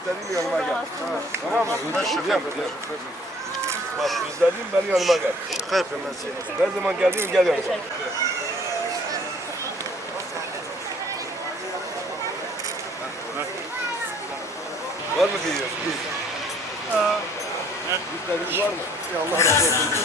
izlediğim yanıma gel. Tamam mı? Biliyorum, biliyorum. Bak izlediğim benim yanıma gel. Şaka yapıyorum ben sana. Ne zaman geldiğin gel yanıma. Var mı biliyorsun? Bizlerimiz var mı? Ya Allah razı olsun.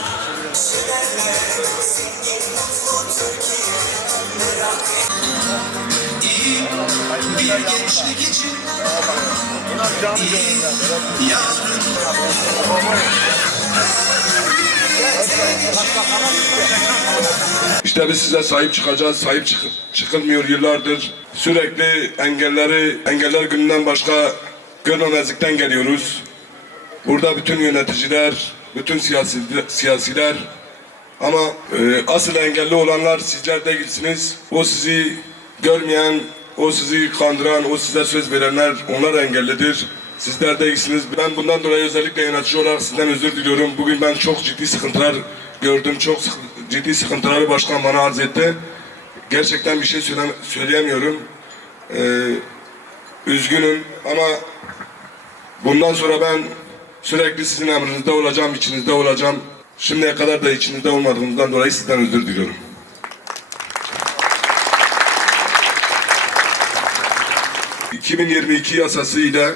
İşte biz size sahip çıkacağız. Sahip çık çıkılmıyor yıllardır. Sürekli engelleri, engeller gününden başka görmemezlikten geliyoruz. Burada bütün yöneticiler, bütün siyasi, siyasiler ama e, asıl engelli olanlar sizler değilsiniz. O sizi görmeyen, o sizi kandıran, o size söz verenler onlar engellidir. Sizler değilsiniz. Ben bundan dolayı özellikle yönetici olarak sizden özür diliyorum. Bugün ben çok ciddi sıkıntılar gördüm. Çok sık- ciddi sıkıntıları başkan bana arz etti. Gerçekten bir şey söyle, söyleyemiyorum. E, üzgünüm ama Bundan sonra ben sürekli sizin emrinizde olacağım, içinizde olacağım. Şimdiye kadar da içinizde olmadığımdan dolayı sizden özür diliyorum. ...2022 yasası ile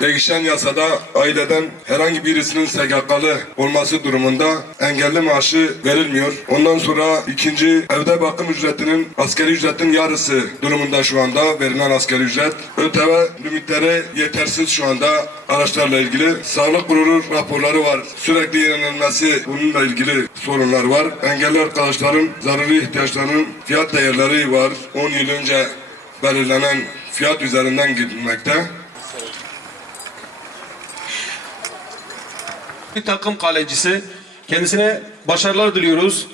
değişen yasada aileden herhangi birisinin SGK'lı olması durumunda engelli maaşı verilmiyor. Ondan sonra ikinci evde bakım ücretinin askeri ücretin yarısı durumunda şu anda verilen askeri ücret. ÖTV limitleri yetersiz şu anda araçlarla ilgili. Sağlık kurulu raporları var. Sürekli yenilenmesi bununla ilgili sorunlar var. Engelli arkadaşların zaruri ihtiyaçlarının fiyat değerleri var. 10 yıl önce belirlenen fiyat üzerinden gidilmekte. bir takım kalecisi. Kendisine başarılar diliyoruz.